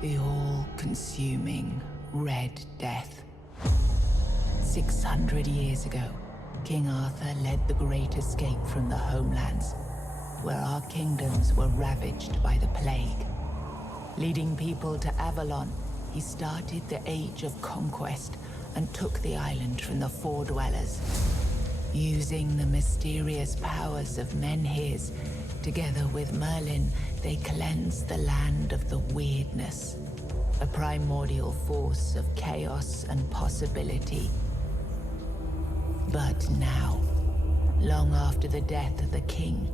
The all-consuming Red Death. 600 years ago, King Arthur led the Great Escape from the homelands, where our kingdoms were ravaged by the plague. Leading people to Avalon, he started the Age of Conquest and took the island from the Four Dwellers. Using the mysterious powers of Menhirs, together with Merlin, they cleansed the land of the Weirdness, a primordial force of chaos and possibility. But now, long after the death of the king,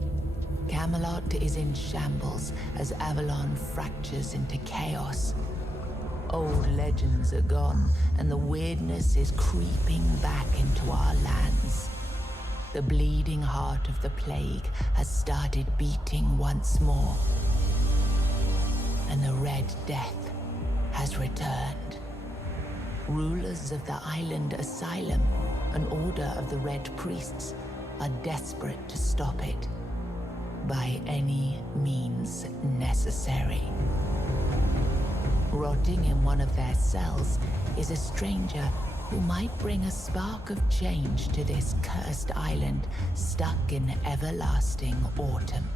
Camelot is in shambles as Avalon fractures into chaos. Old legends are gone, and the Weirdness is creeping back into our lands. The bleeding heart of the plague has started beating once more. And the Red Death has returned. Rulers of the island asylum, an order of the Red Priests, are desperate to stop it. By any means necessary. Rotting in one of their cells is a stranger who might bring a spark of change to this cursed island stuck in everlasting autumn.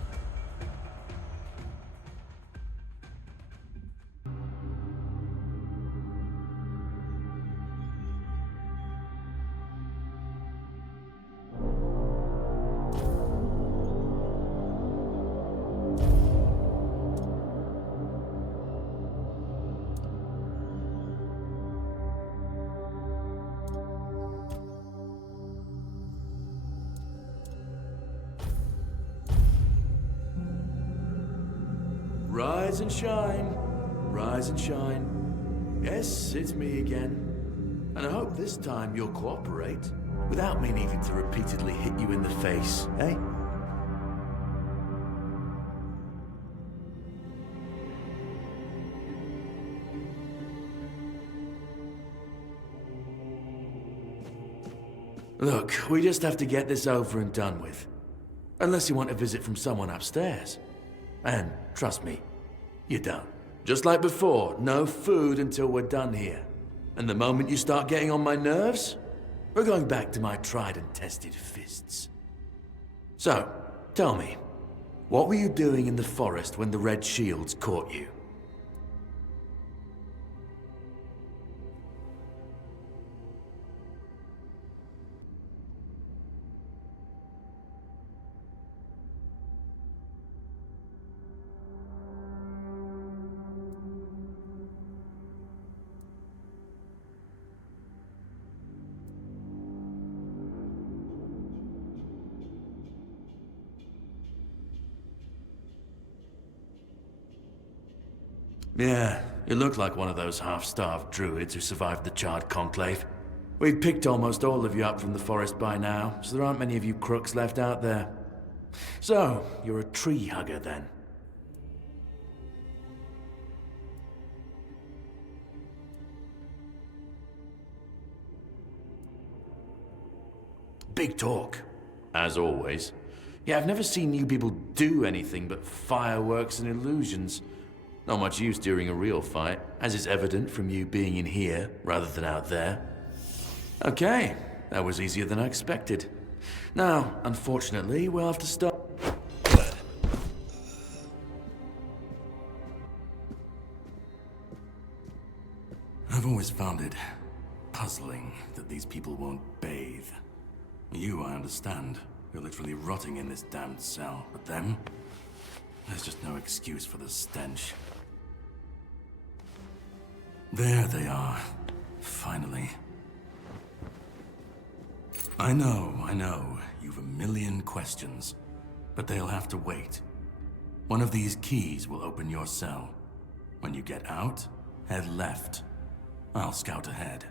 Rise and shine, rise and shine. Yes, it's me again. And I hope this time you'll cooperate, without me needing to repeatedly hit you in the face, eh? Look, we just have to get this over and done with. Unless you want a visit from someone upstairs. And trust me, you don't. Just like before, no food until we're done here. And the moment you start getting on my nerves, we're going back to my tried and tested fists. So, tell me, what were you doing in the forest when the Red Shields caught you? Yeah, you look like one of those half-starved druids who survived the Charred Conclave. We've picked almost all of you up from the forest by now, so there aren't many of you crooks left out there. So, you're a tree hugger then? Big talk, as always. Yeah, I've never seen you people do anything but fireworks and illusions. Not much use during a real fight, as is evident from you being in here rather than out there. Okay, that was easier than I expected. Now, unfortunately, we'll have to stop. I've always found it puzzling that these people won't bathe. You, I understand. You're literally rotting in this damned cell. But them? There's just no excuse for the stench. There they are. Finally. I know. You've a million questions. But they'll have to wait. One of these keys will open your cell. When you get out, head left. I'll scout ahead.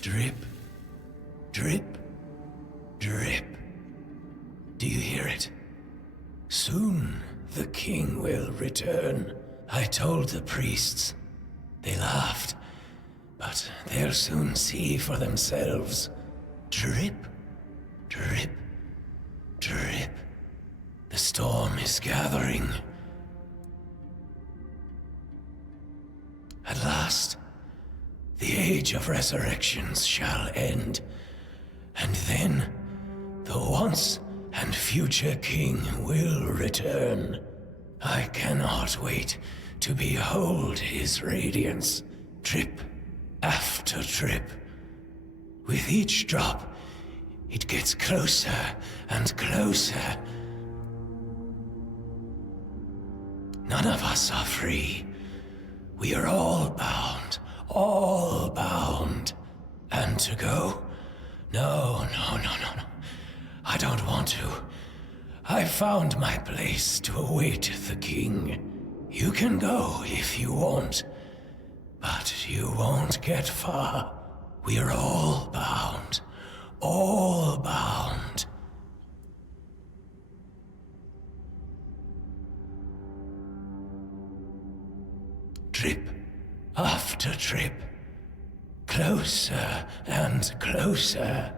Drip, drip, drip. Do you hear it? Soon the king will return. I told the priests. They laughed, but they'll soon see for themselves. Drip, drip, drip. The storm is gathering. At last, the age of resurrections shall end, and then the once and future king will return. I cannot wait to behold his radiance, drip after drip. With each drop, it gets closer and closer. None of us are free. We are all bound. All bound. And to go? No. I don't want to. I found my place to await the king. You can go if you want, but you won't get far. We are all bound. All bound. Trip after trip. Closer and closer.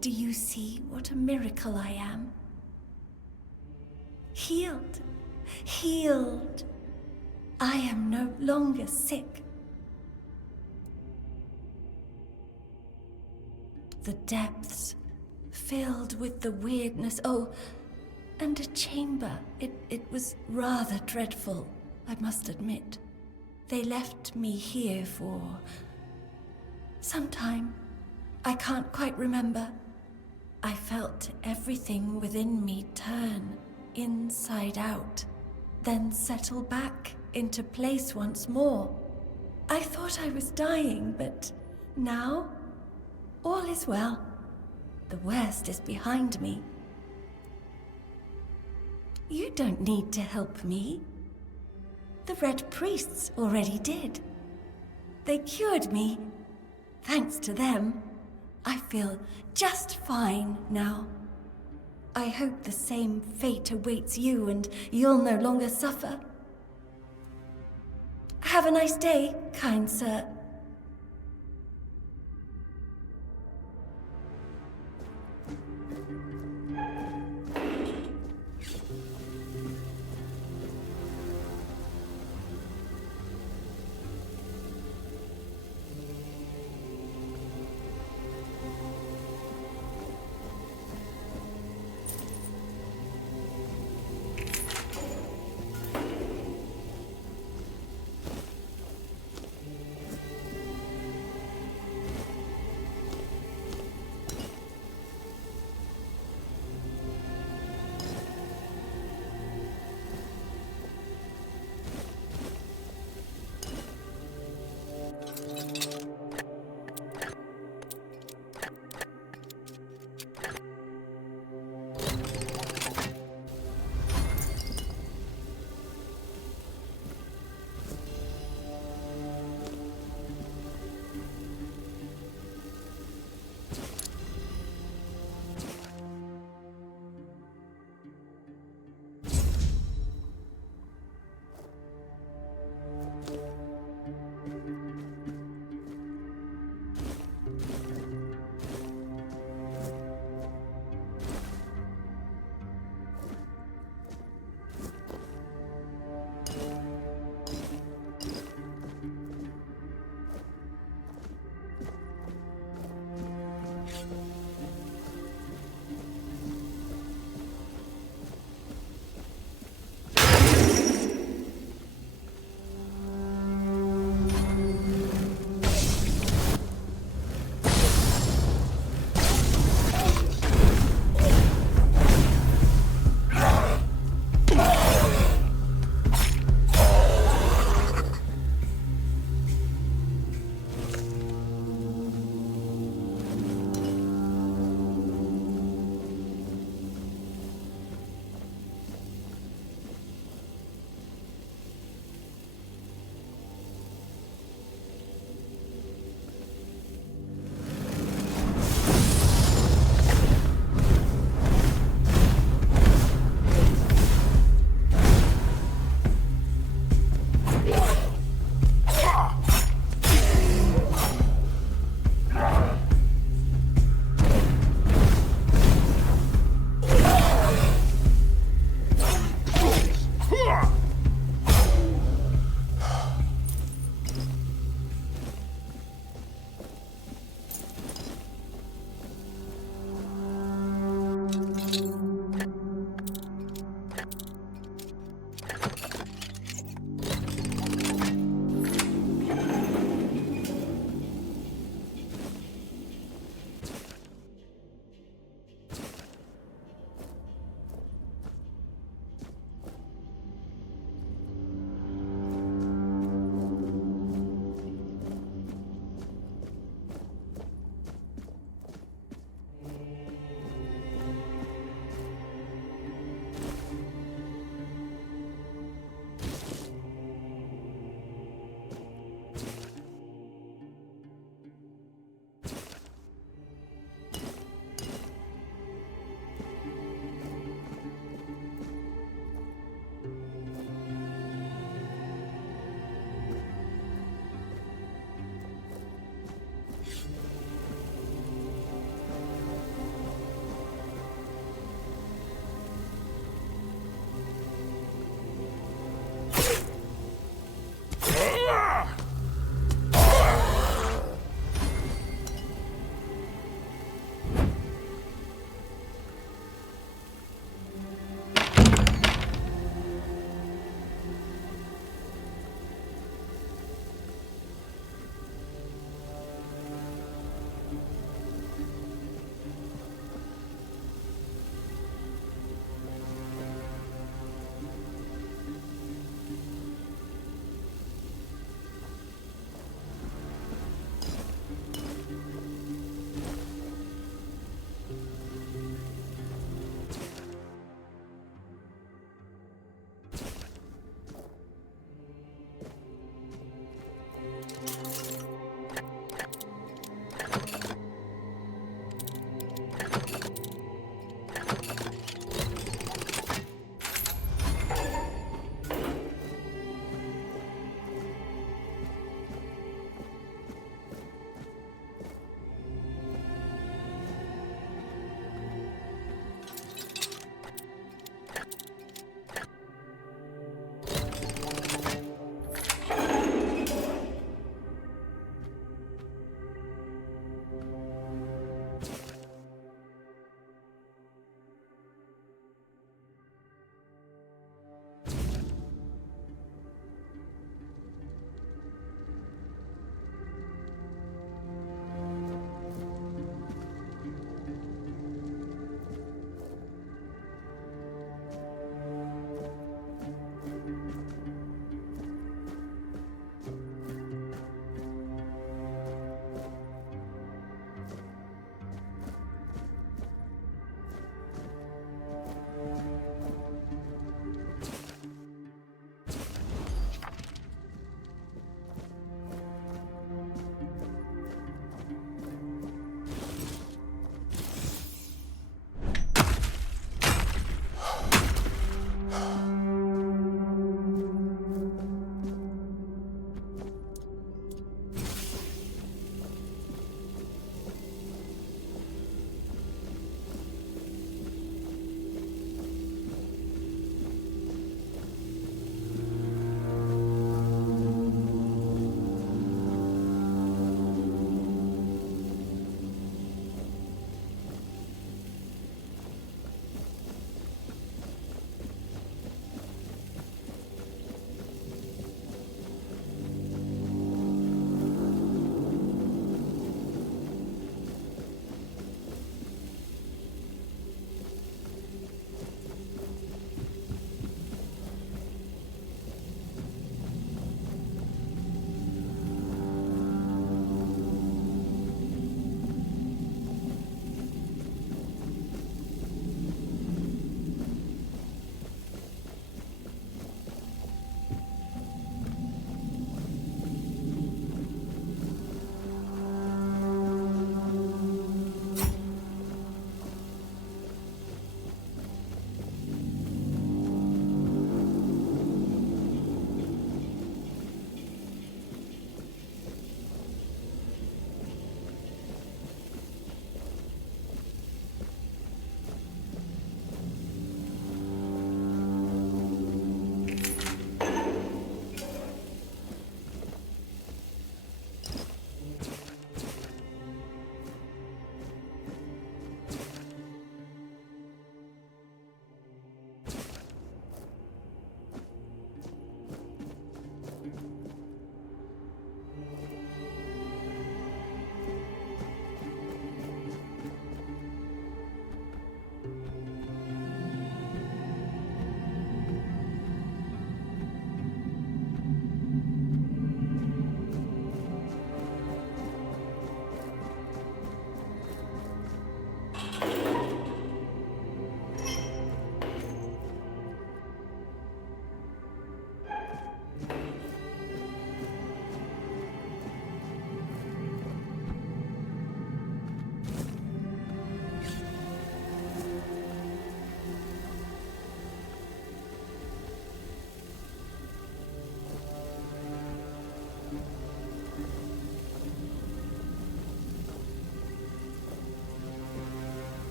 Do you see what a miracle I am? Healed. Healed. I am no longer sick. The depths, filled with the weirdness. Oh, and a chamber. It was rather dreadful, I must admit. They left me here for some time. I can't quite remember. I felt everything within me turn inside out, then settle back into place once more. I thought I was dying, but now all is well. The worst is behind me. You don't need to help me. The Red Priests already did. They cured me. Thanks to them, I feel just fine now. I hope the same fate awaits you and you'll no longer suffer. Have a nice day, kind sir.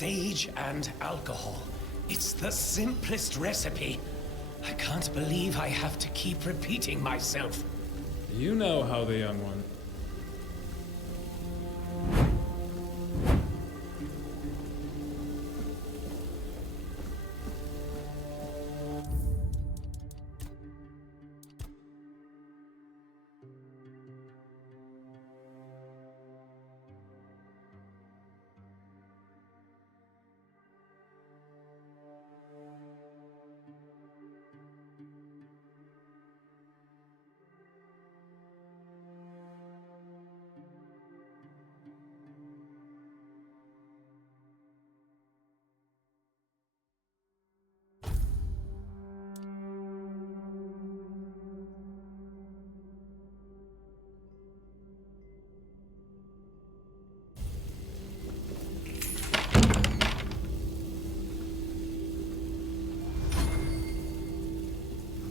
Sage and alcohol. It's the simplest recipe. I can't believe I have to keep repeating myself. You know how the young one.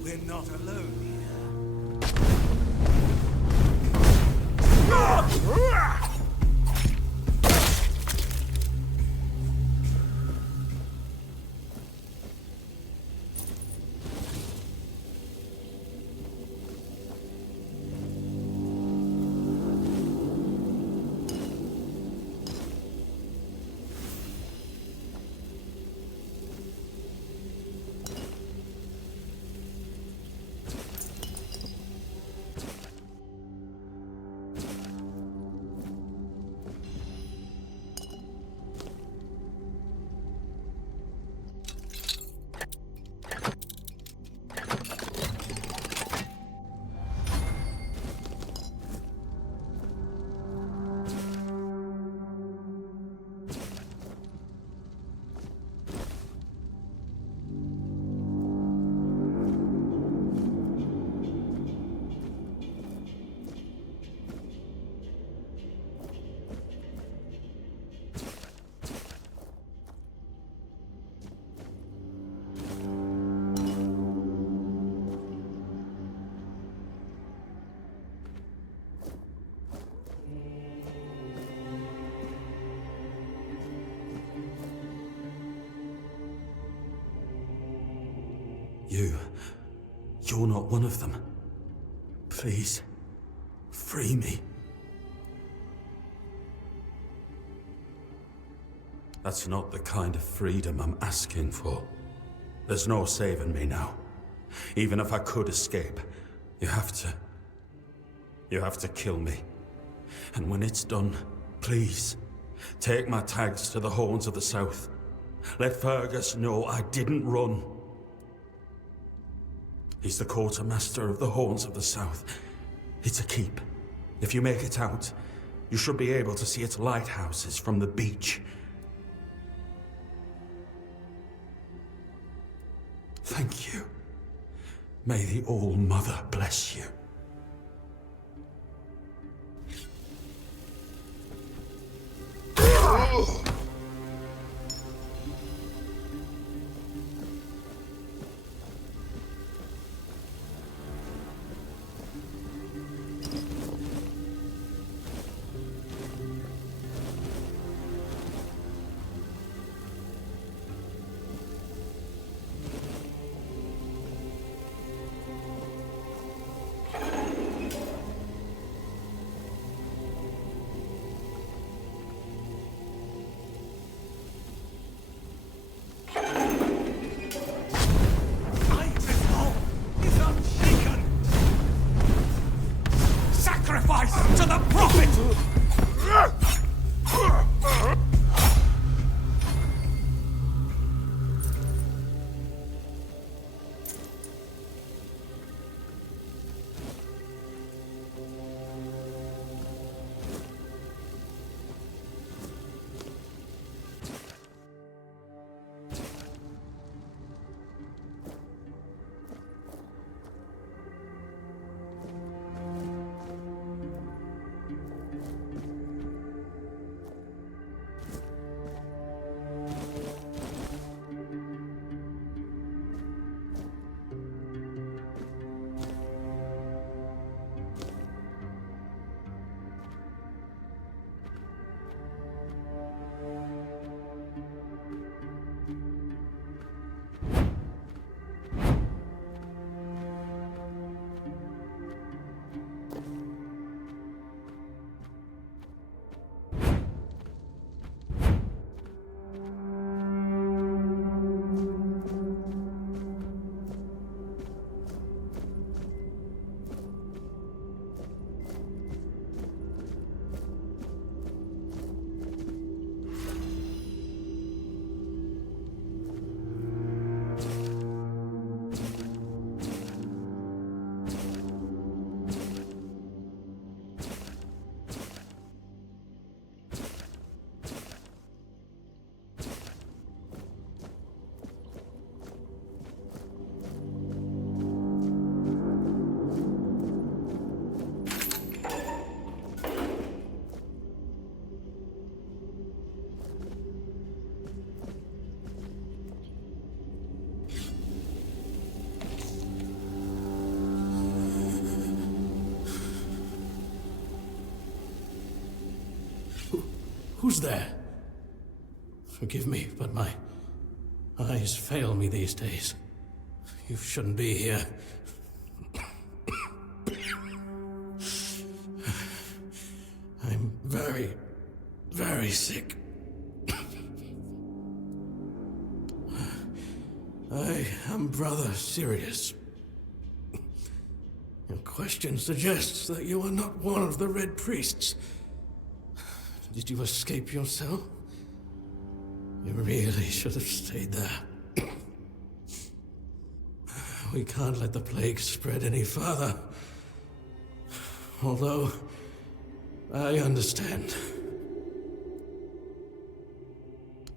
We're not alone here. You're not one of them. Please, free me. That's not the kind of freedom I'm asking for. There's no saving me now. Even if I could escape, you have to kill me. And when it's done, please, take my tags to the Horns of the South. Let Fergus know I didn't run. He's the quartermaster of the Horns of the South. It's a keep. If you make it out, you should be able to see its lighthouses from the beach. Thank you. May the All-Mother bless you. Who's there? Forgive me, but my eyes fail me these days. You shouldn't be here. I'm very, very sick. I am Brother Sirius. Your question suggests that you are not one of the Red Priests. Did you escape your cell? You really should have stayed there. We can't let the plague spread any further. Although, I understand.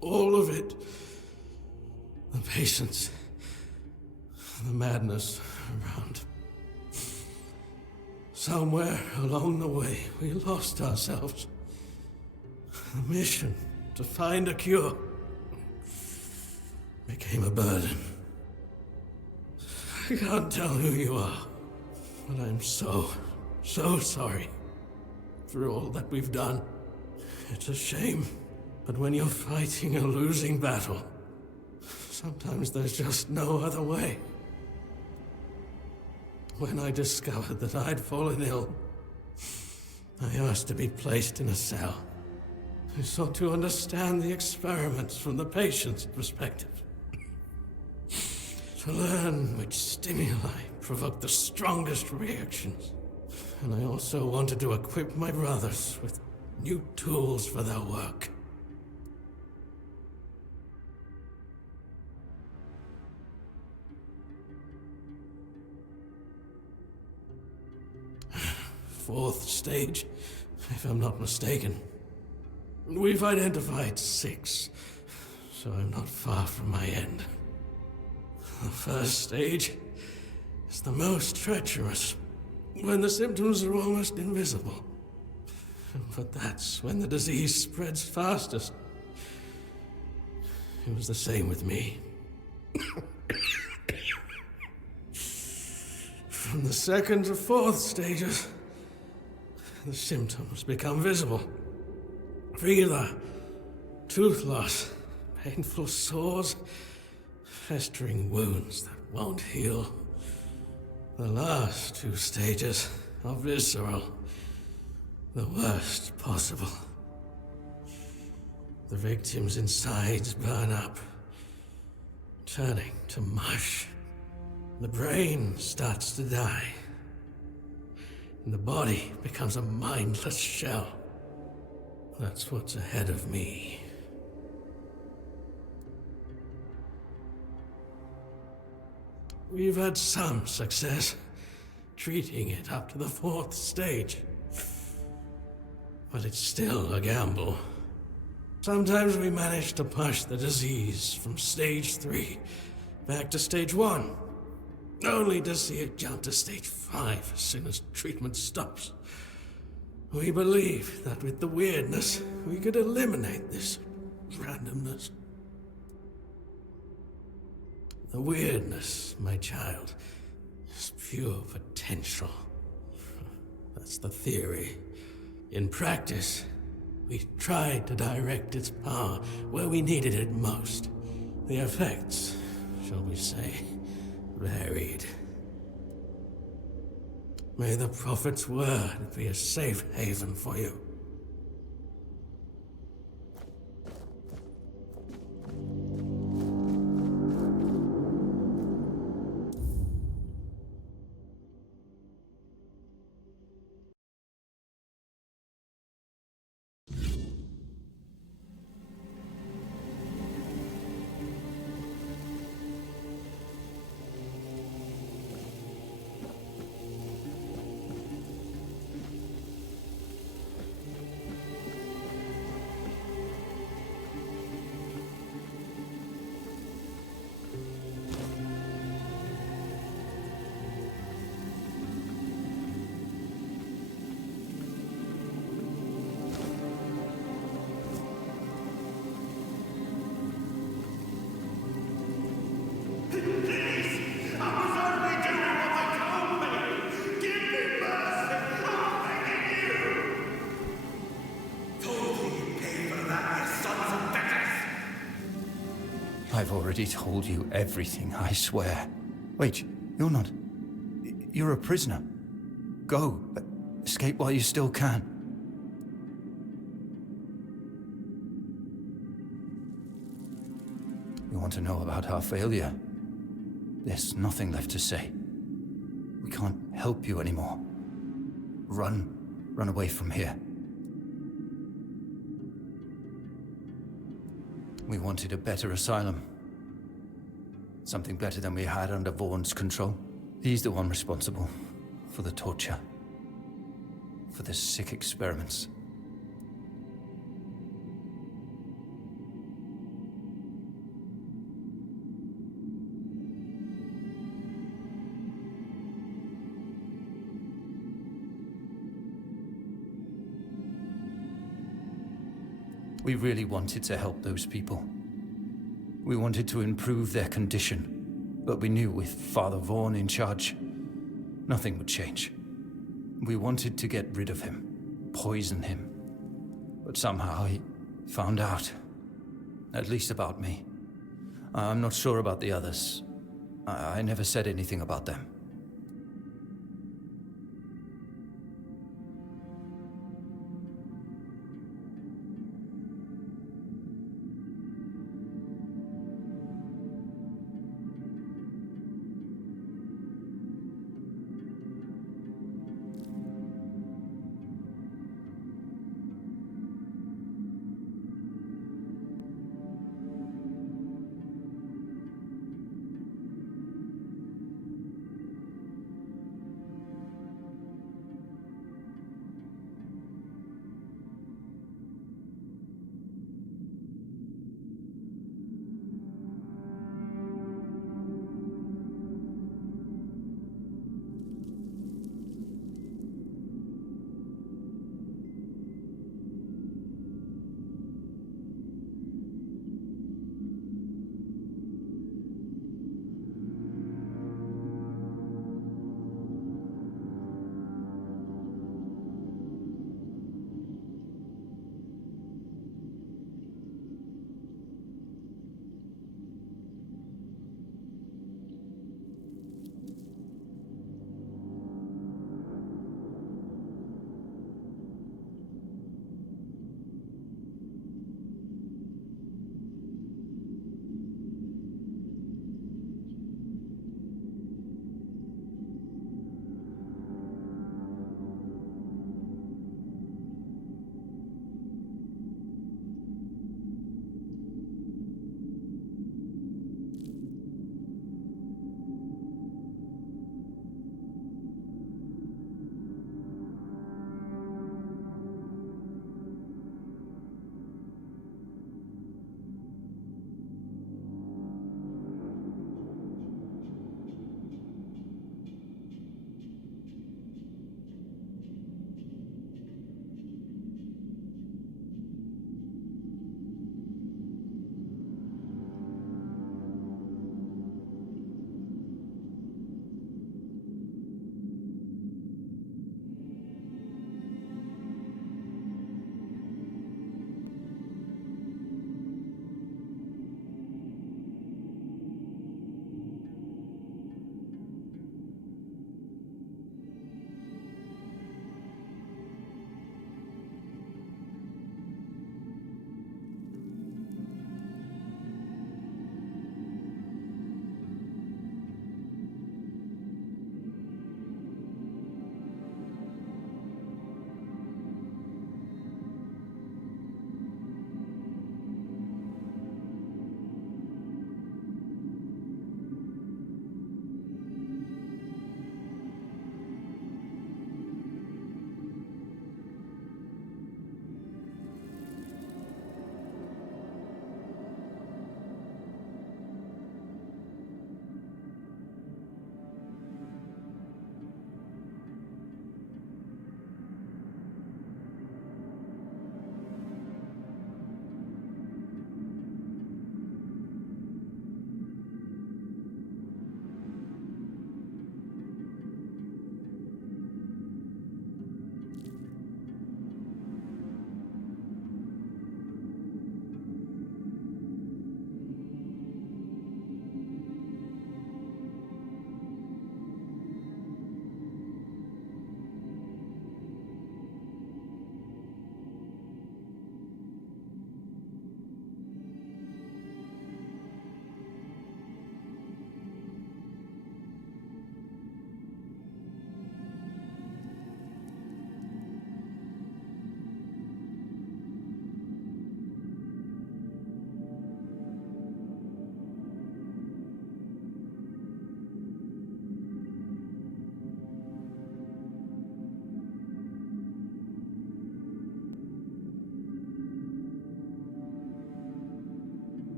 All of it. The patience. The madness around. Somewhere along the way, we lost ourselves. The mission to find a cure became a burden. I can't tell who you are, but I'm so sorry for all that we've done. It's a shame, but when you're fighting a losing battle, sometimes there's just no other way. When I discovered that I'd fallen ill, I asked to be placed in a cell. I sought to understand the experiments from the patient's perspective. To learn which stimuli provoke the strongest reactions. And I also wanted to equip my brothers with new tools for their work. Fourth stage, if I'm not mistaken. We've identified 6, so I'm not far from my end. The first stage is the most treacherous, when the symptoms are almost invisible. But that's when the disease spreads fastest. It was the same with me. From the second to fourth stages, the symptoms become visible. Fever, tooth loss, painful sores, festering wounds that won't heal. The last 2 stages are visceral, the worst possible. The victim's insides burn up, turning to mush. The brain starts to die, and the body becomes a mindless shell. That's what's ahead of me. We've had some success treating it up to the 4th stage. But it's still a gamble. Sometimes we manage to push the disease from stage 3 back to stage 1, only to see it jump to stage 5 as soon as treatment stops. We believe that with the weirdness, we could eliminate this randomness. The weirdness, my child, is pure potential. That's the theory. In practice, we tried to direct its power where we needed it most. The effects, shall we say, varied. May the Prophet's word be a safe haven for you. I've already told you everything, I swear. Wait, you're not... You're a prisoner. Go. Escape while you still can. You want to know about our failure? There's nothing left to say. We can't help you anymore. Run. Run away from here. We wanted a better asylum. Something better than we had under Vaughn's control. He's the one responsible for the torture. For the sick experiments. We really wanted to help those people. We wanted to improve their condition, but we knew with Father Vaughn in charge, nothing would change. We wanted to get rid of him, poison him, but somehow he found out, at least about me. I'm not sure about the others. I never said anything about them.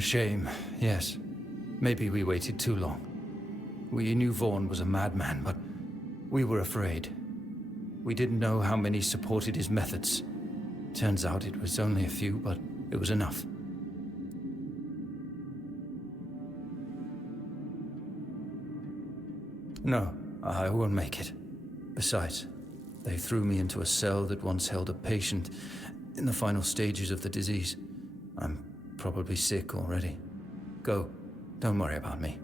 A shame, yes. Maybe we waited too long. We knew Vaughn was a madman, but we were afraid. We didn't know how many supported his methods. Turns out it was only a few, but it was enough. No, I won't make it. Besides, they threw me into a cell that once held a patient in the final stages of the disease. I'm probably sick already. Go. Don't worry about me.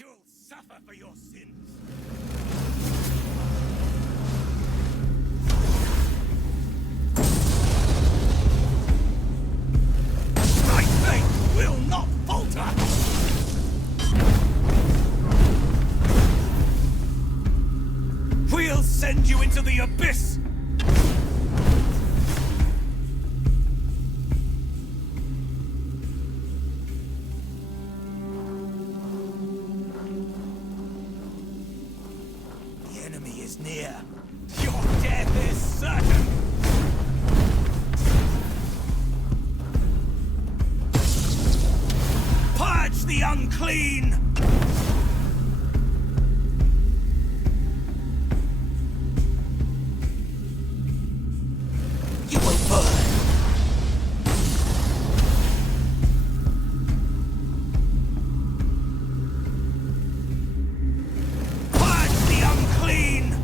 You'll suffer for your sins. My faith will not falter! We'll send you into the abyss! The enemy is near. Your death is certain! Purge the unclean! You will burn! Purge the unclean!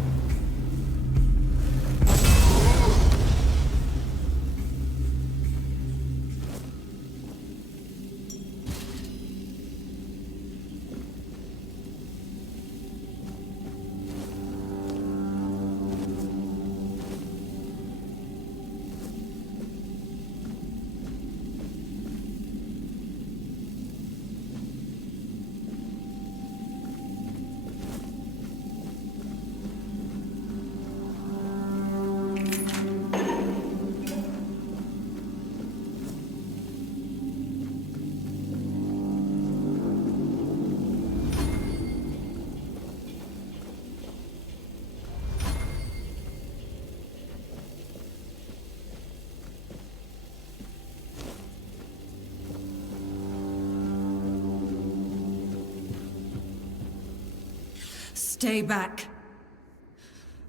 Stay back.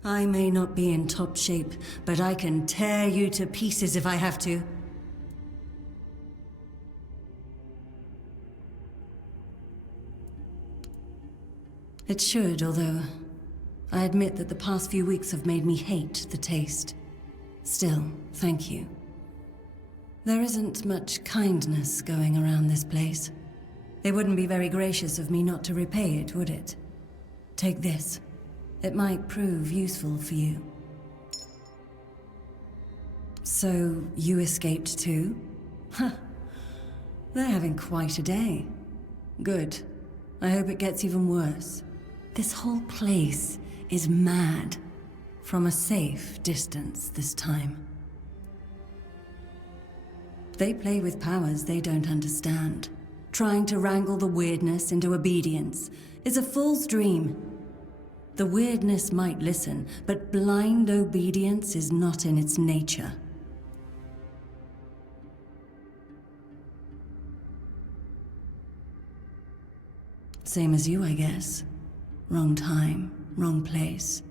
I may not be in top shape, but I can tear you to pieces if I have to. It should, although I admit that the past few weeks have made me hate the taste. Still, thank you. There isn't much kindness going around this place. It wouldn't be very gracious of me not to repay it, would it? Take this. It might prove useful for you. So, you escaped too? Huh. They're having quite a day. Good. I hope it gets even worse. This whole place is mad. From a safe distance this time. They play with powers they don't understand. Trying to wrangle the weirdness into obedience is a fool's dream. The weirdness might listen, but blind obedience is not in its nature. Same as you, I guess. Wrong time, wrong place.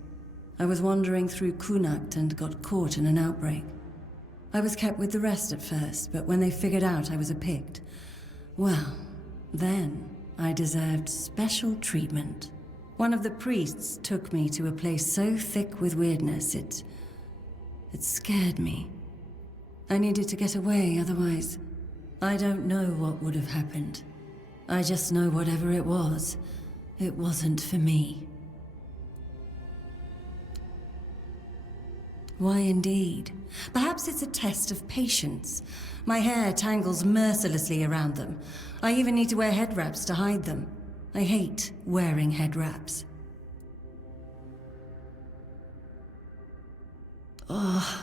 I was wandering through Kunakt and got caught in an outbreak. I was kept with the rest at first, but when they figured out I was a Pict, well, then I deserved special treatment. One of the priests took me to a place so thick with weirdness, it scared me. I needed to get away, otherwise, I don't know what would have happened. I just know whatever it wasn't for me. Why indeed? Perhaps it's a test of patience. My hair tangles mercilessly around them. I even need to wear head wraps to hide them. I hate wearing head wraps. Ugh.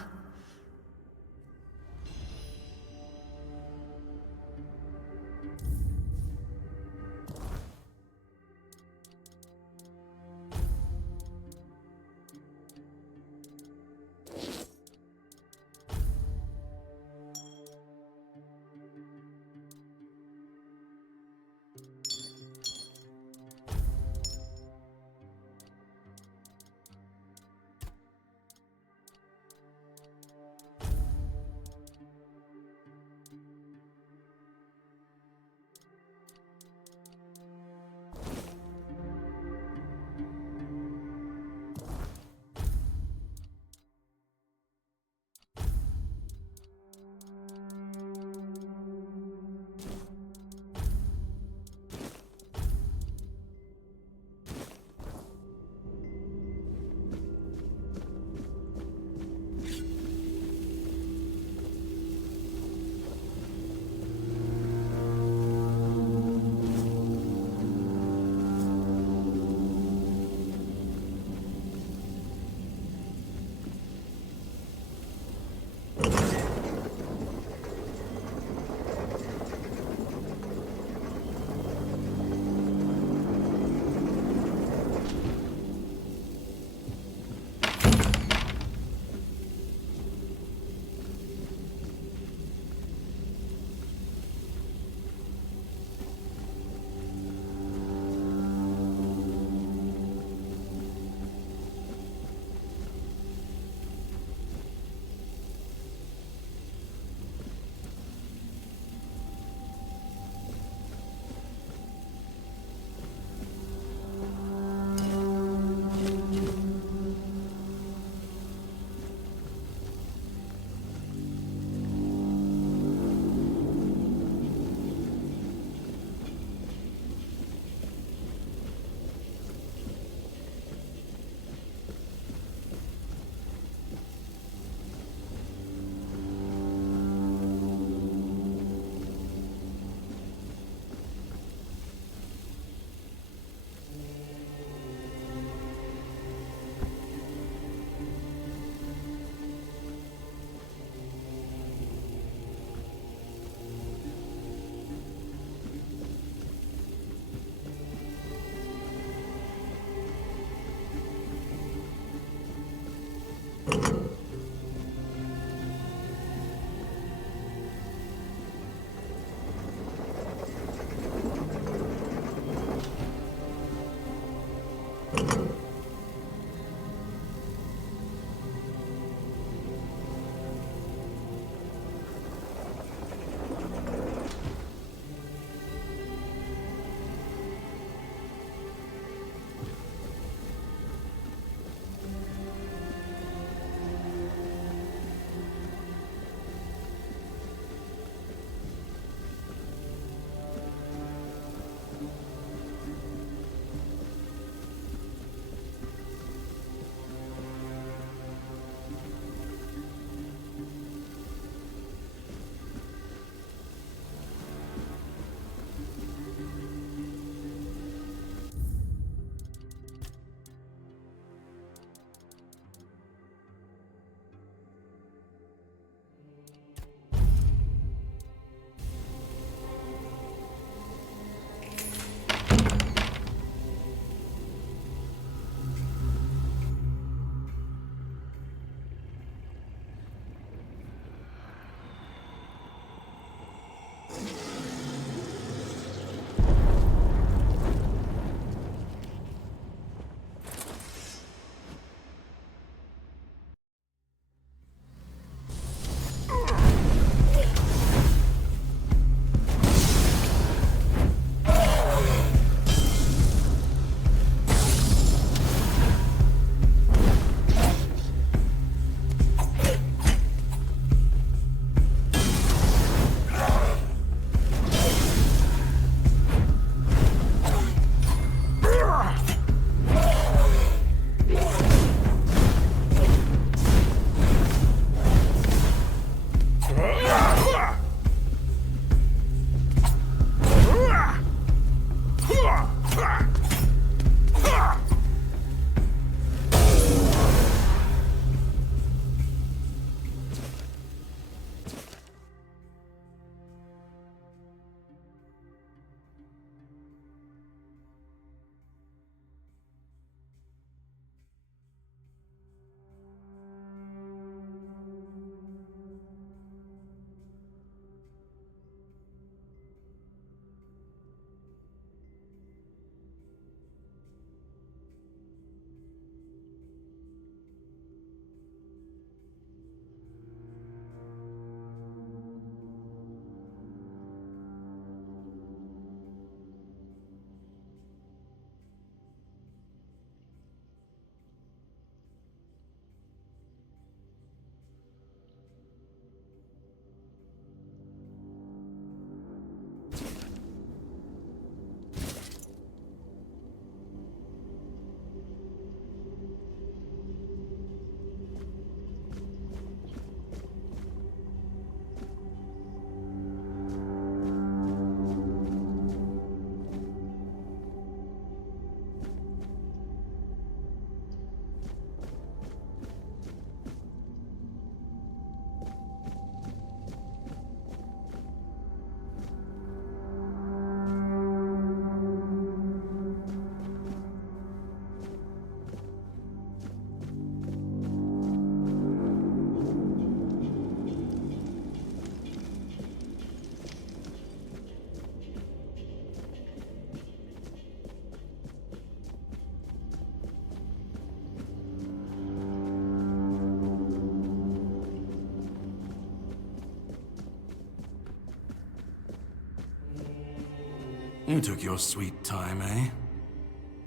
You took your sweet time, eh?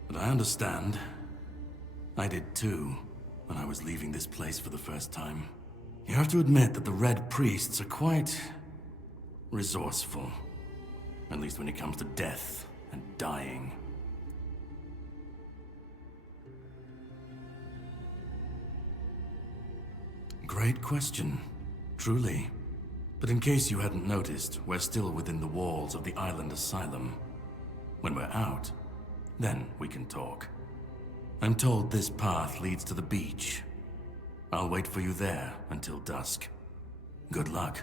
But I understand. I did too, when I was leaving this place for the first time. You have to admit that the Red Priests are quite resourceful. At least when it comes to death and dying. Great question, truly. But in case you hadn't noticed, we're still within the walls of the island asylum. When we're out, then we can talk. I'm told this path leads to the beach. I'll wait for you there until dusk. Good luck.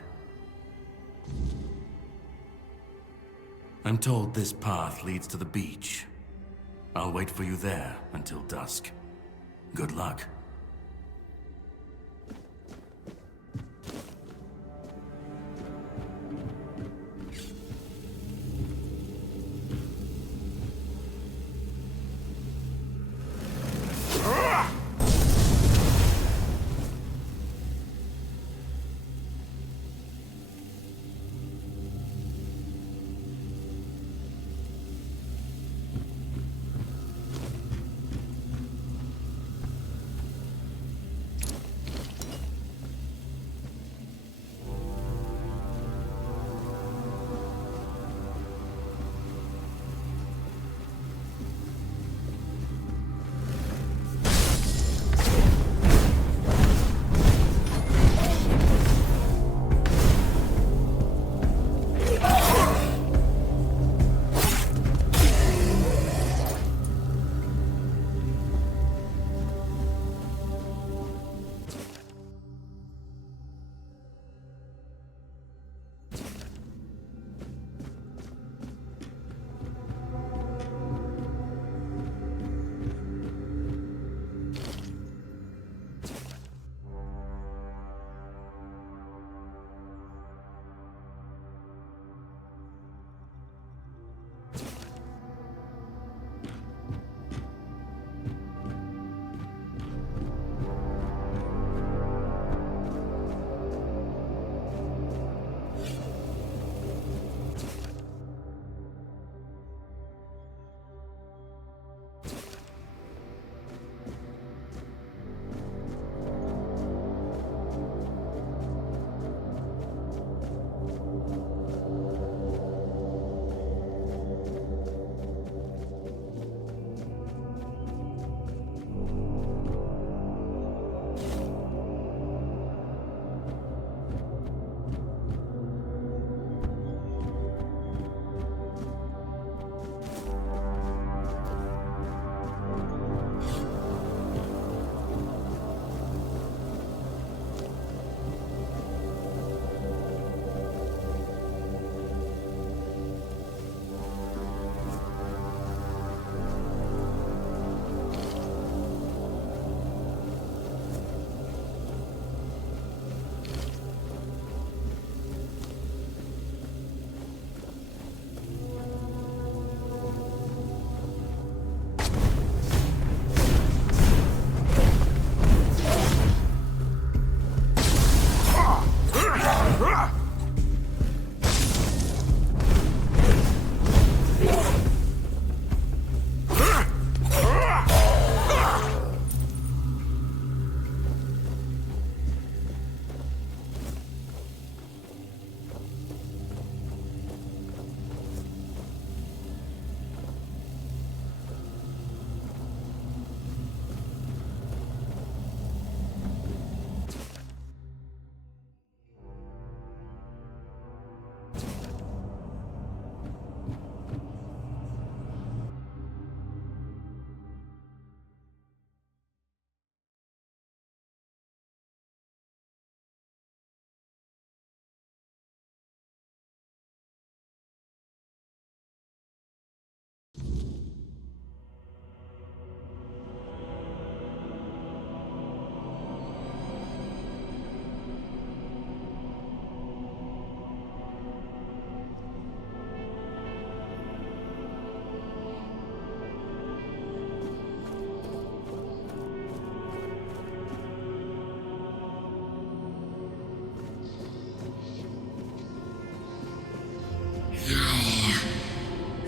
I'm told this path leads to the beach. I'll wait for you there until dusk. Good luck.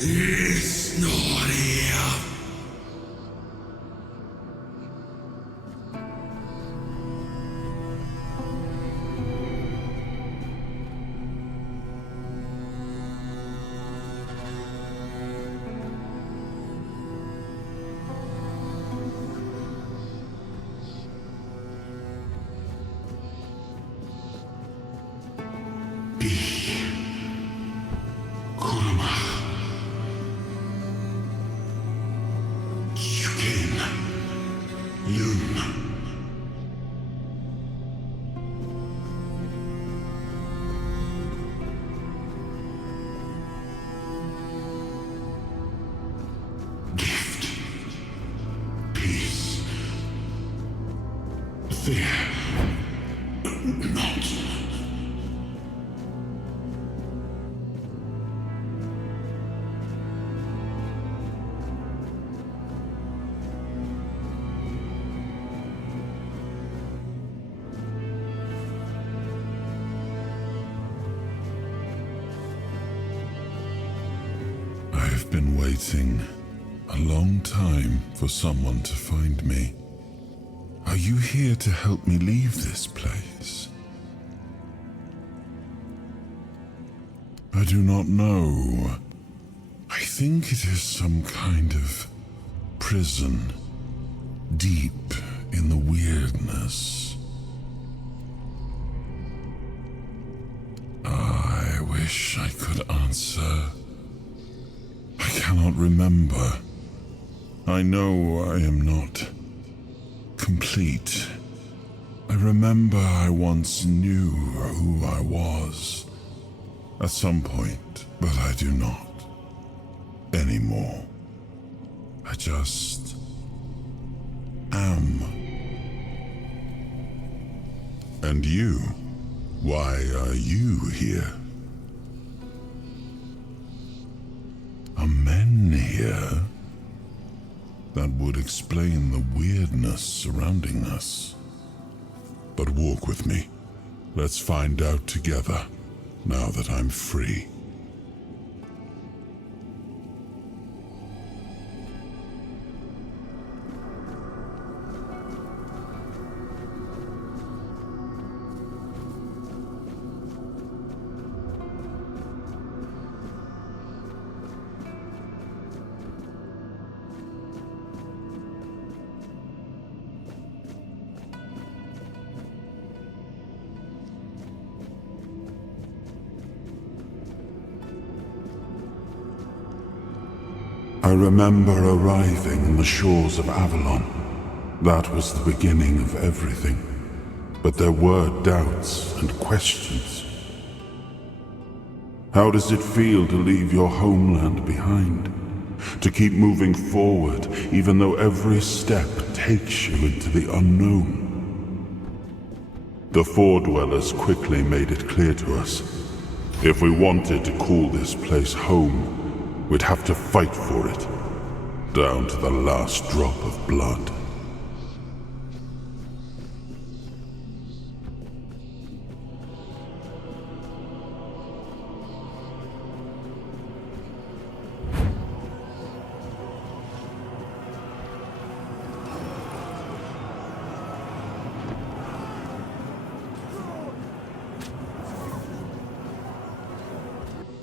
It's not here. I've been waiting a long time for someone to find me. Are you here to help me leave this place? I do not know. I think it is some kind of prison, deep in the weirdness. I wish I could answer. I cannot remember. I know I am not complete. I remember I once knew who I was at some point, but I do not anymore. I just am. And you? Why are you here? Are men here? That would explain the weirdness surrounding us. But walk with me. Let's find out together, now that I'm free. I remember arriving on the shores of Avalon. That was the beginning of everything. But there were doubts and questions. How does it feel to leave your homeland behind? To keep moving forward, even though every step takes you into the unknown? The Four Dwellers quickly made it clear to us. If we wanted to call this place home, we'd have to fight for it, down to the last drop of blood.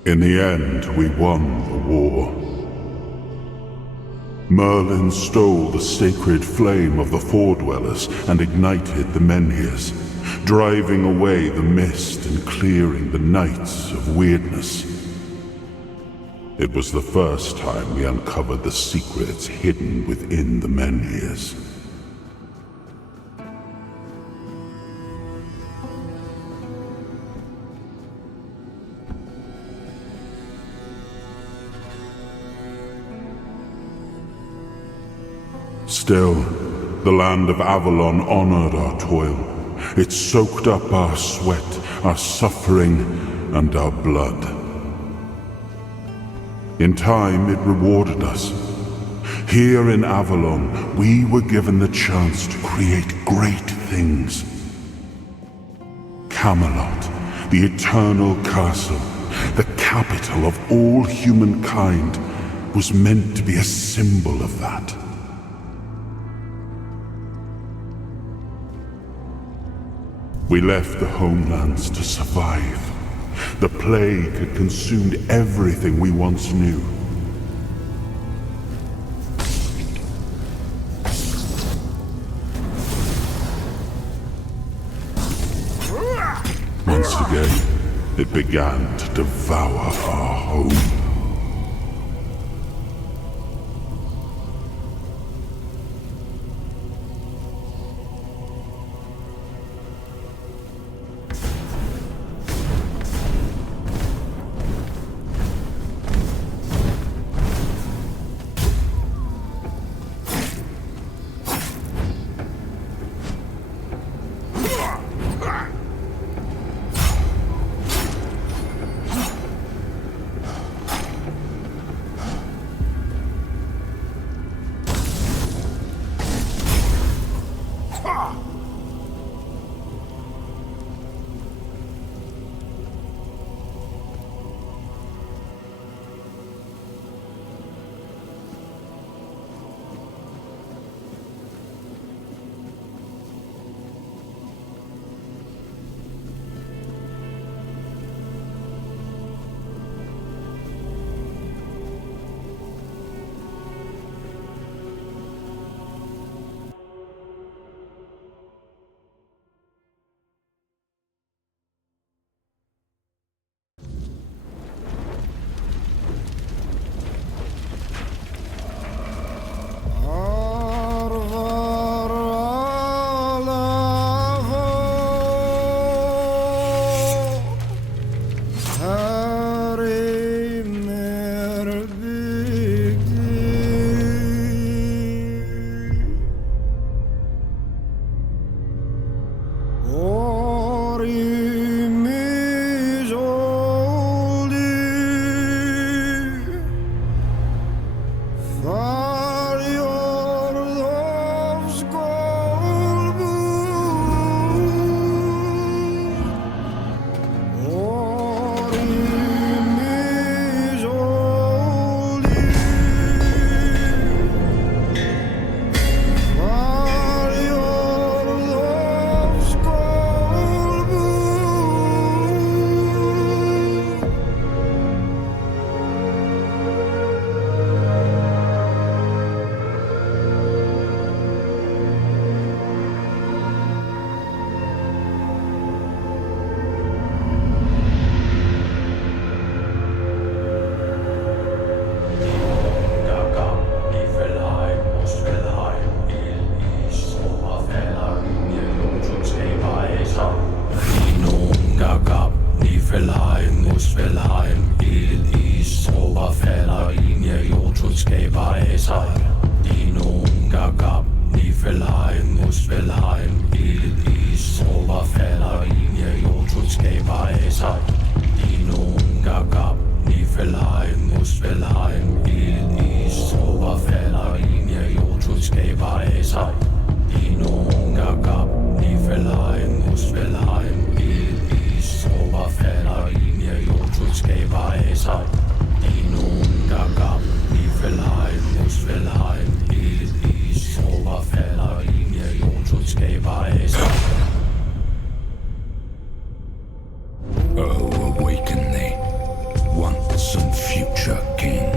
In the end, we won the war. Merlin stole the sacred flame of the Four Dwellers and ignited the Menhirs, driving away the mist and clearing the nights of weirdness. It was the first time we uncovered the secrets hidden within the Menhirs. Still, the land of Avalon honored our toil. It soaked up our sweat, our suffering, and our blood. In time, it rewarded us. Here in Avalon, we were given the chance to create great things. Camelot, the eternal castle, the capital of all humankind, was meant to be a symbol of that. We left the homelands to survive. The plague had consumed everything we once knew. Once again, it began to devour our home. Oh, awaken thee, once and future king.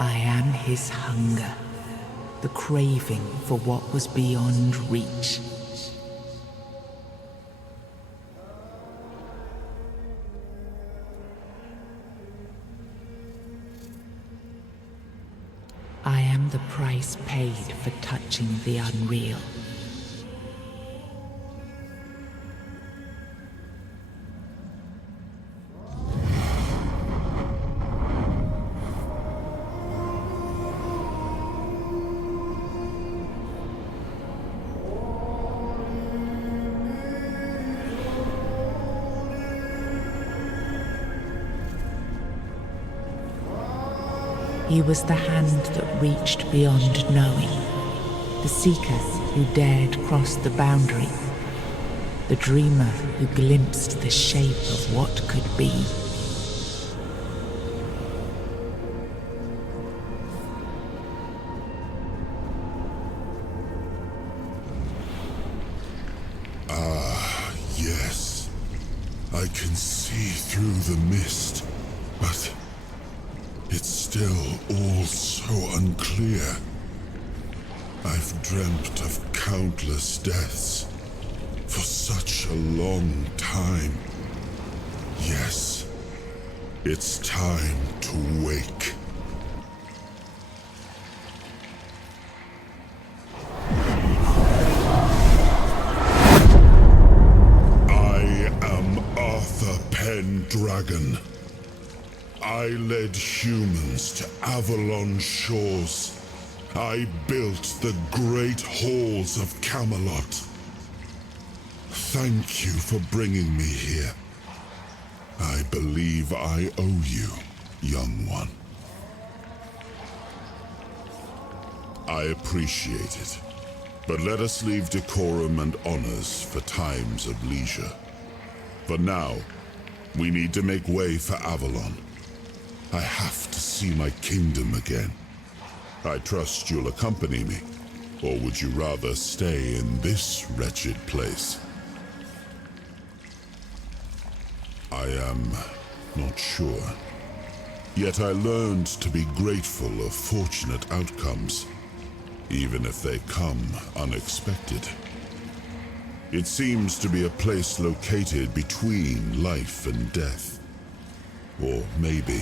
I am his hunger, the craving for what was beyond reach. I am the price paid for touching the unreal. He was the hand that reached beyond knowing, the seeker who dared cross the boundary, the dreamer who glimpsed the shape of what could be. Yes, I can see through the mist, but it's still all so unclear. I've dreamt of countless deaths for such a long time. Yes, it's time to wake. Pendragon. I led humans to Avalon shores. I built the great halls of Camelot. Thank you for bringing me here. I believe I owe you, young one. I appreciate it, but let us leave decorum and honors for times of leisure. For now, we need to make way for Avalon. I have to see my kingdom again. I trust you'll accompany me, or would you rather stay in this wretched place? I am not sure. Yet I learned to be grateful of fortunate outcomes, even if they come unexpected. It seems to be a place located between life and death. Or maybe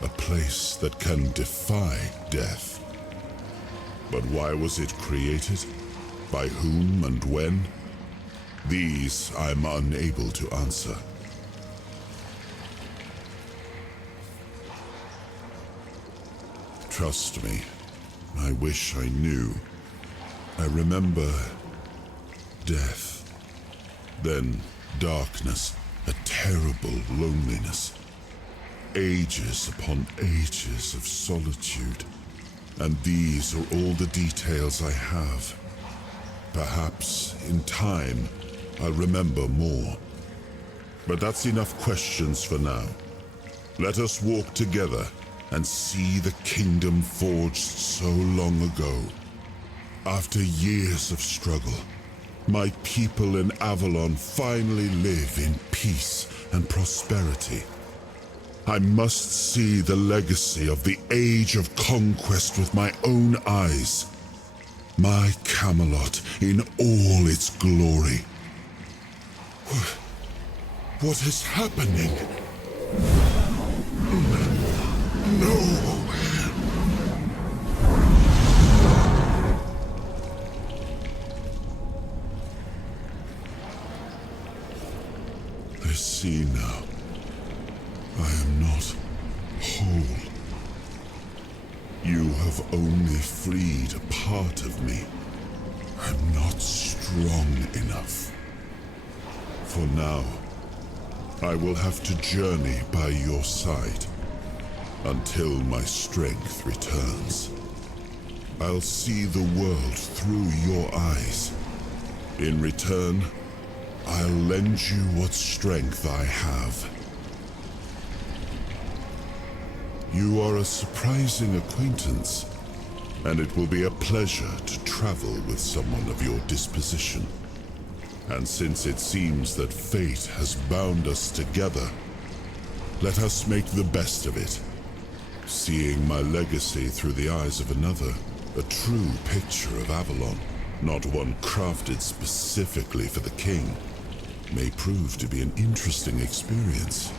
a place that can defy death. But why was it created? By whom and when? These I'm unable to answer. Trust me, I wish I knew. I remember death, then darkness, a terrible loneliness, ages upon ages of solitude, and these are all the details I have. Perhaps, in time, I'll remember more. But that's enough questions for now. Let us walk together and see the kingdom forged so long ago. After years of struggle, my people in Avalon finally live in peace and prosperity. I must see the legacy of the Age of Conquest with my own eyes. My Camelot in all its glory. What is happening? No! I see now. I am not whole. You have only freed a part of me. I'm not strong enough. For now, I will have to journey by your side until my strength returns. I'll see the world through your eyes. In return, I'll lend you what strength I have. You are a surprising acquaintance, and it will be a pleasure to travel with someone of your disposition. And since it seems that fate has bound us together, let us make the best of it. Seeing my legacy through the eyes of another, a true picture of Avalon, not one crafted specifically for the king, may prove to be an interesting experience.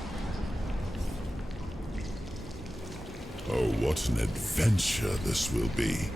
Oh, what an adventure this will be.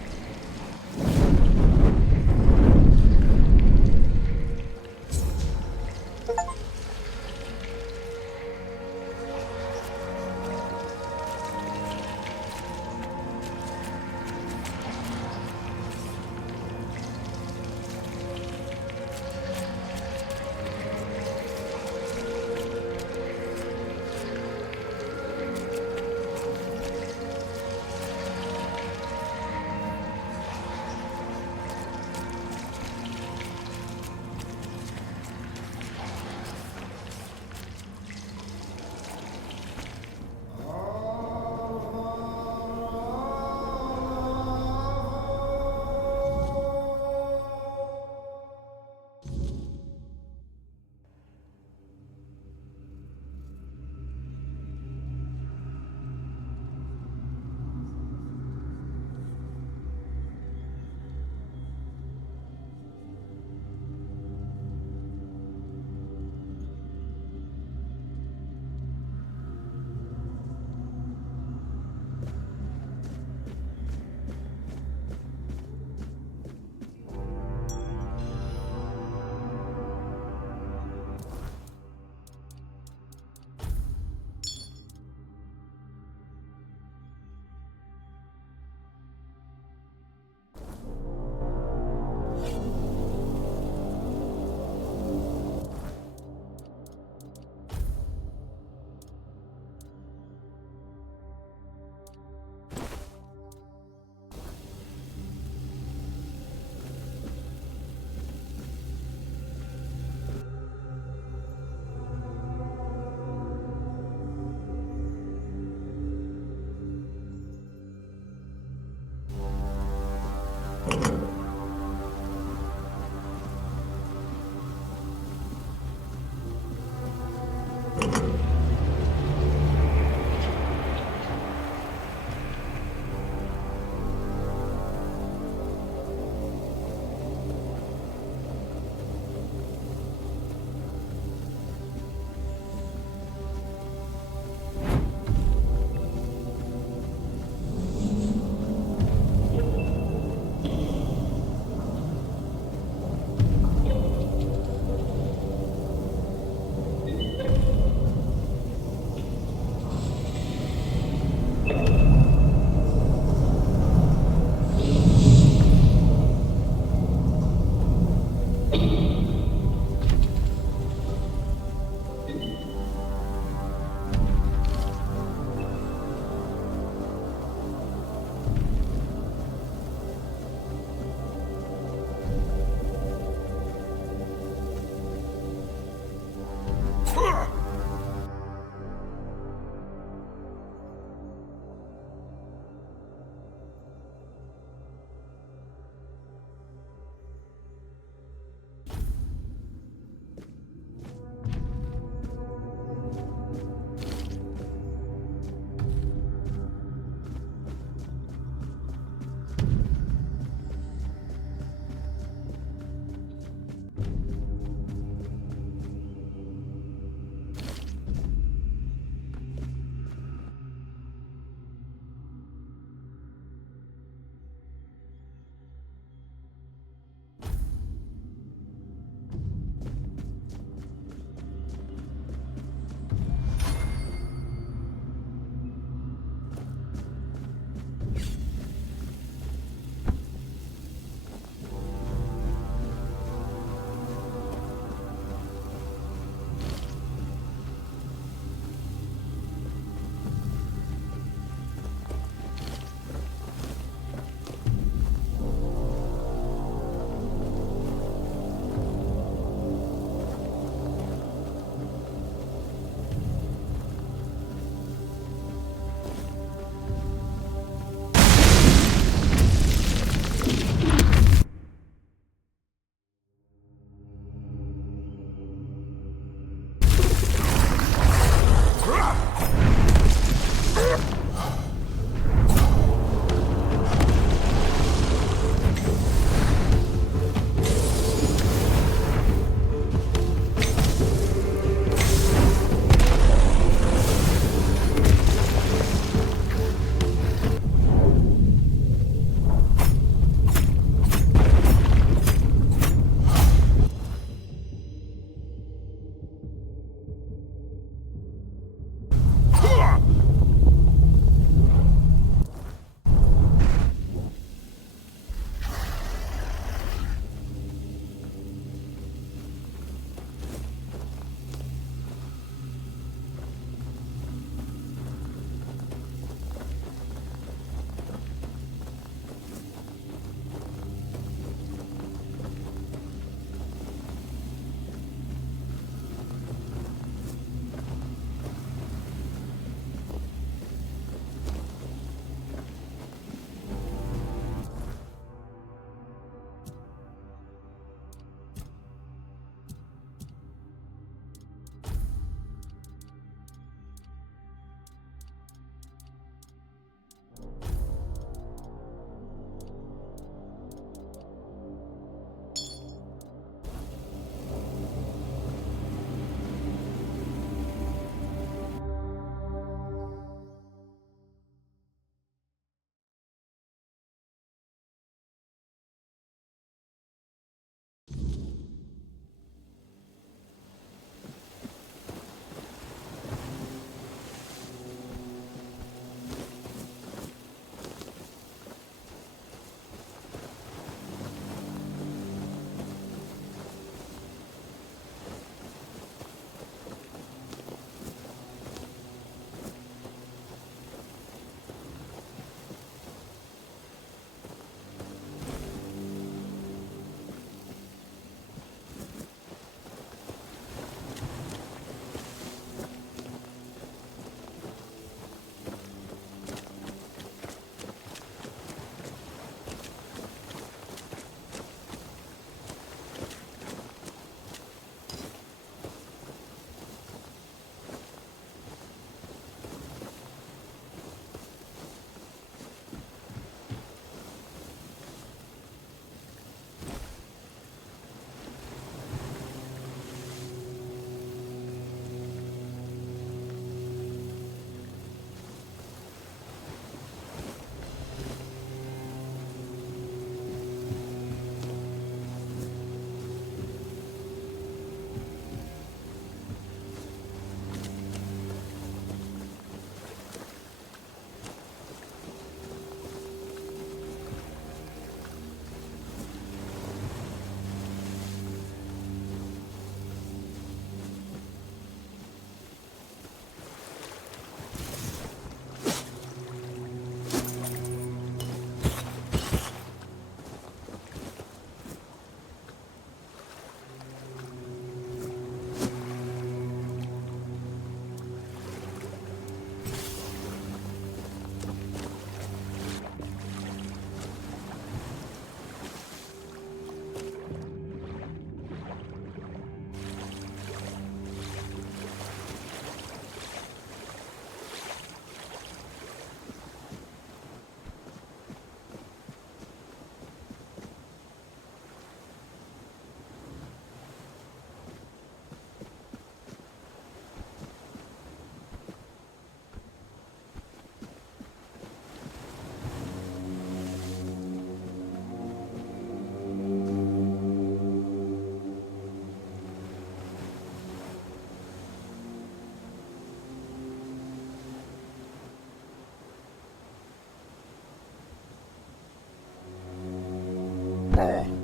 chamber.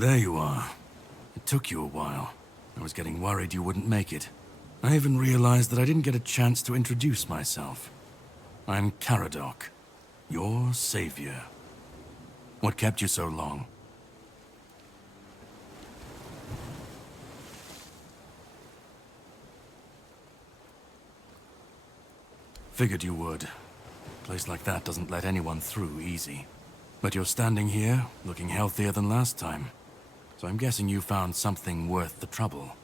There you are. It took you a while. I was getting worried you wouldn't make it. I even realized that I didn't get a chance to introduce myself. I'm Caradoc, your savior. What kept you so long? Figured you would. A place like that doesn't let anyone through easy. But you're standing here, looking healthier than last time. So I'm guessing you found something worth the trouble.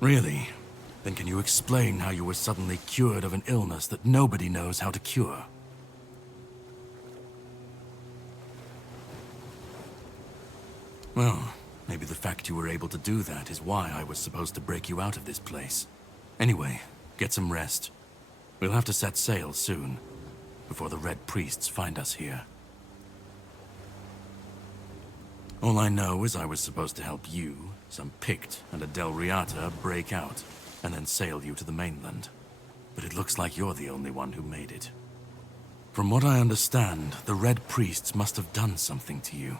Really? Then can you explain how you were suddenly cured of an illness that nobody knows how to cure? Well, maybe the fact you were able to do that is why I was supposed to break you out of this place. Anyway, get some rest. We'll have to set sail soon, before the Red Priests find us here. All I know is I was supposed to help you, some Pict, and a Del Riata break out, and then sail you to the mainland. But it looks like you're the only one who made it. From what I understand, the Red Priests must have done something to you.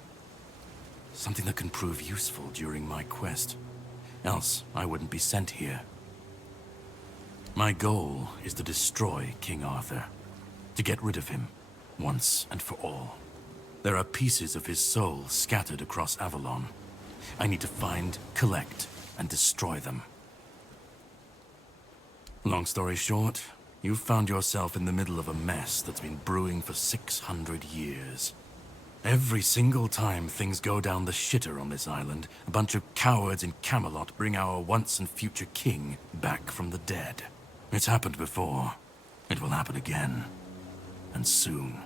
Something that can prove useful during my quest. Else, I wouldn't be sent here. My goal is to destroy King Arthur. To get rid of him, once and for all. There are pieces of his soul scattered across Avalon. I need to find, collect, and destroy them. Long story short, you've found yourself in the middle of a mess that's been brewing for 600 years. Every single time things go down the shitter on this island, a bunch of cowards in Camelot bring our once and future king back from the dead. It's happened before. It will happen again. And soon.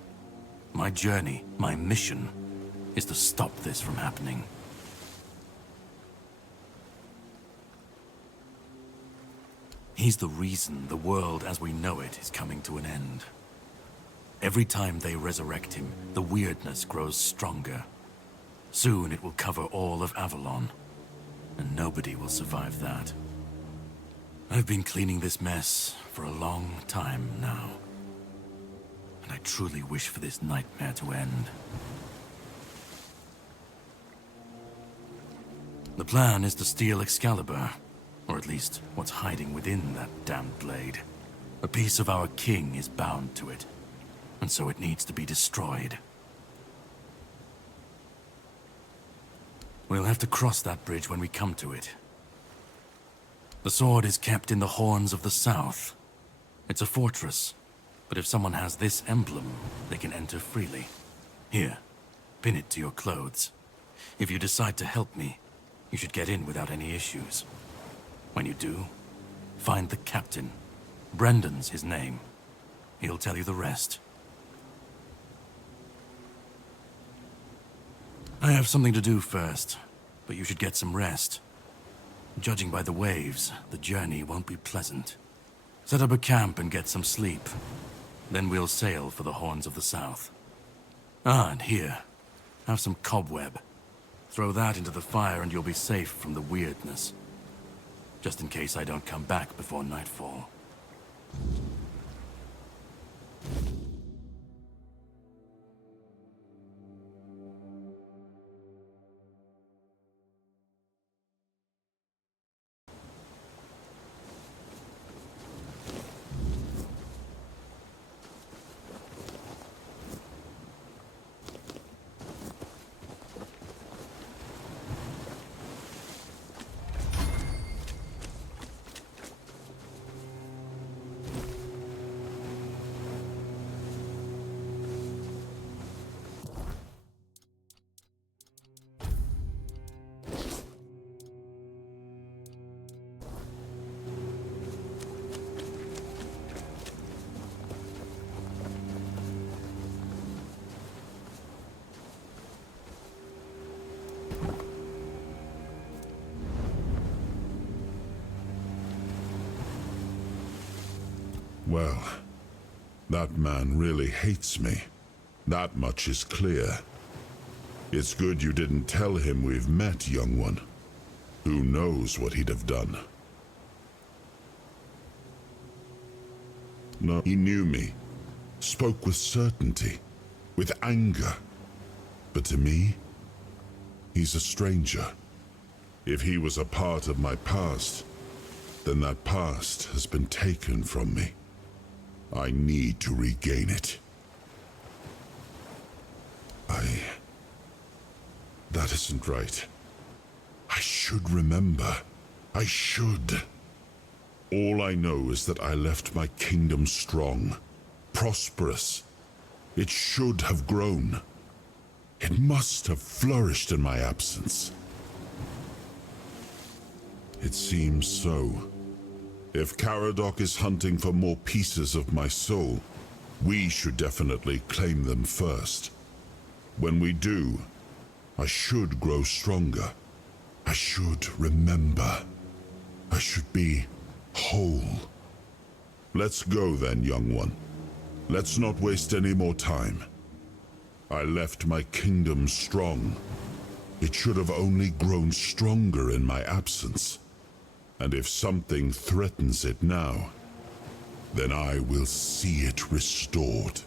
My journey, my mission, is to stop this from happening. He's the reason the world as we know it is coming to an end. Every time they resurrect him, the weirdness grows stronger. Soon it will cover all of Avalon, and nobody will survive that. I've been cleaning this mess for a long time now, and I truly wish for this nightmare to end. The plan is to steal Excalibur, or at least what's hiding within that damned blade. A piece of our king is bound to it. And so it needs to be destroyed. We'll have to cross that bridge when we come to it. The sword is kept in the Horns of the South. It's a fortress, but if someone has this emblem, they can enter freely. Here, pin it to your clothes. If you decide to help me, you should get in without any issues. When you do, find the captain. Brendan's his name. He'll tell you the rest. I have something to do first, but you should get some rest. Judging by the waves, the journey won't be pleasant. Set up a camp and get some sleep. Then we'll sail for the Horns of the South. Ah, and here, have some cobweb. Throw that into the fire and you'll be safe from the weirdness. Just in case I don't come back before nightfall. Well, that man really hates me. That much is clear. It's good you didn't tell him we've met, young one. Who knows what he'd have done? No, he knew me, spoke with certainty, with anger. But to me, he's a stranger. If he was a part of my past, then that past has been taken from me. I need to regain it. That isn't right. I should remember. I should. All I know is that I left my kingdom strong, prosperous. It should have grown. It must have flourished in my absence. It seems so. If Caradoc is hunting for more pieces of my soul, we should definitely claim them first. When we do, I should grow stronger. I should remember. I should be whole. Let's go then, young one. Let's not waste any more time. I left my kingdom strong. It should have only grown stronger in my absence. And if something threatens it now, then I will see it restored.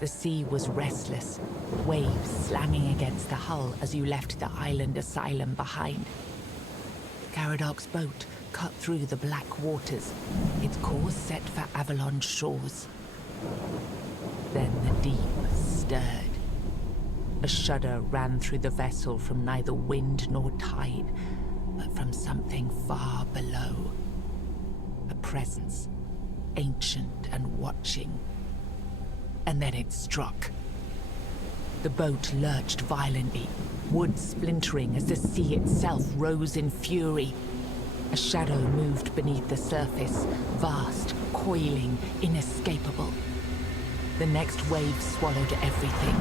The sea was restless, waves slamming against the hull as you left the island asylum behind. Caradoc's boat cut through the black waters, its course set for Avalon's shores. Then the deep stirred. A shudder ran through the vessel from neither wind nor tide, but from something far below. A presence, ancient and watching. And then it struck. The boat lurched violently, wood splintering as the sea itself rose in fury. A shadow moved beneath the surface, vast, coiling, inescapable. The next wave swallowed everything.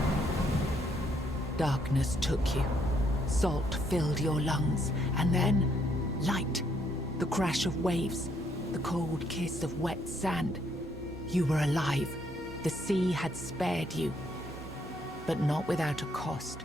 Darkness took you. Salt filled your lungs, and then light. The crash of waves, the cold kiss of wet sand. You were alive. The sea had spared you, but not without a cost.